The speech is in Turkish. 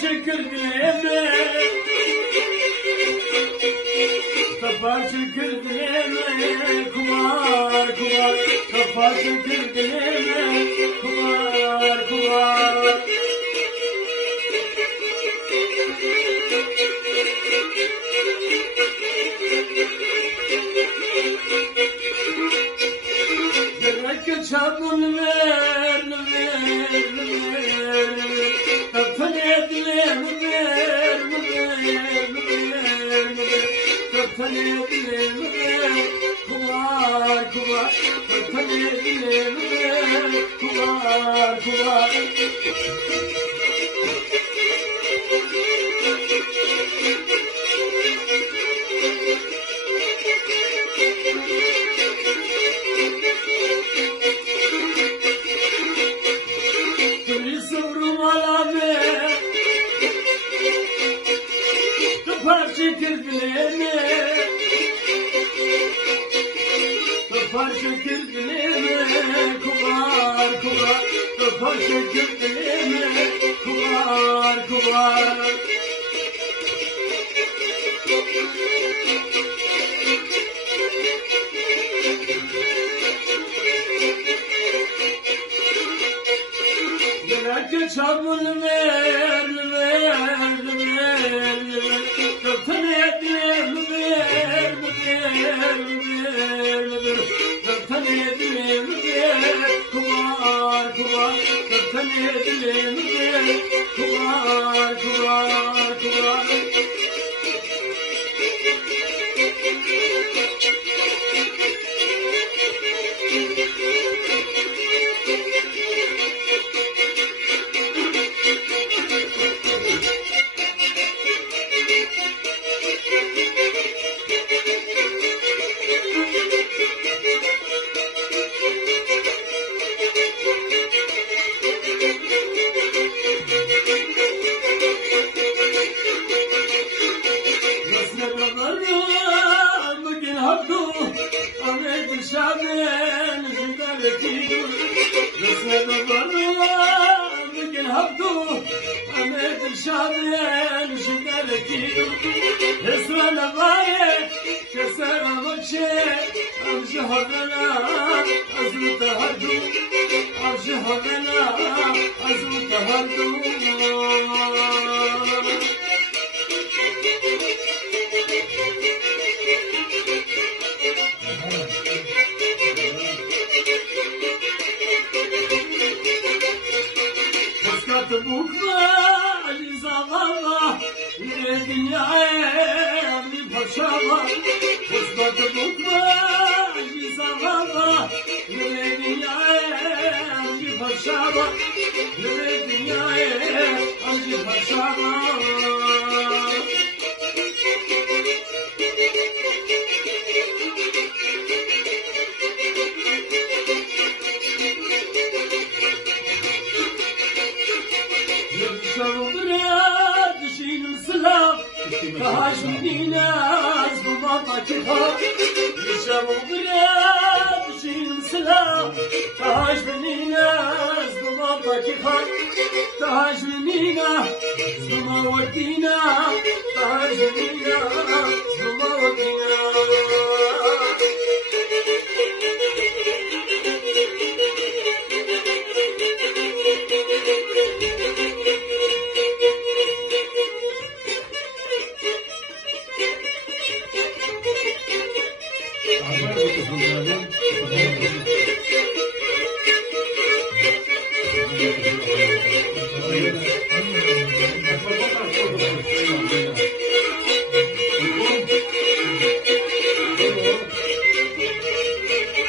çekirdiğime Kafa çekirdiğime kumar kumar Kafa çekirdiğime kumar kumar Gerek çabun ver Kaptan edilem ver Kaptan edilem kumar kumar Kaptan edilem kumar kumar Kapar çekirdiğime Kapar çekirdiğime kumar kumar Kapar çekirdiğime kumar kumar Gerek çabun ver Kaptan edilem ver Kaptan edilem ver kumar kumar Kaptan edilem ver kumar kumar kumar Bugün hakku Ahmet Şahin zigareti Resme babarım Bugün hakku Ahmet Şahin zigareti Resme babarım Keser bakşe Avcı havana Azı tahardu Avcı havana Azı tahardu Bukla zavallı yine dünyaya bir paşa var. Kısmetli bukla zavallı yine dünyaya bir paşa var. Yine dünyaya bir paşa var. Kahşmini naz bu babaki ha Yaşamı biraz şirin sıla Kahşmini naz bu babaki ha Kahşmini naz bu mavatina Kahşmini naz bu mavatina Thank you.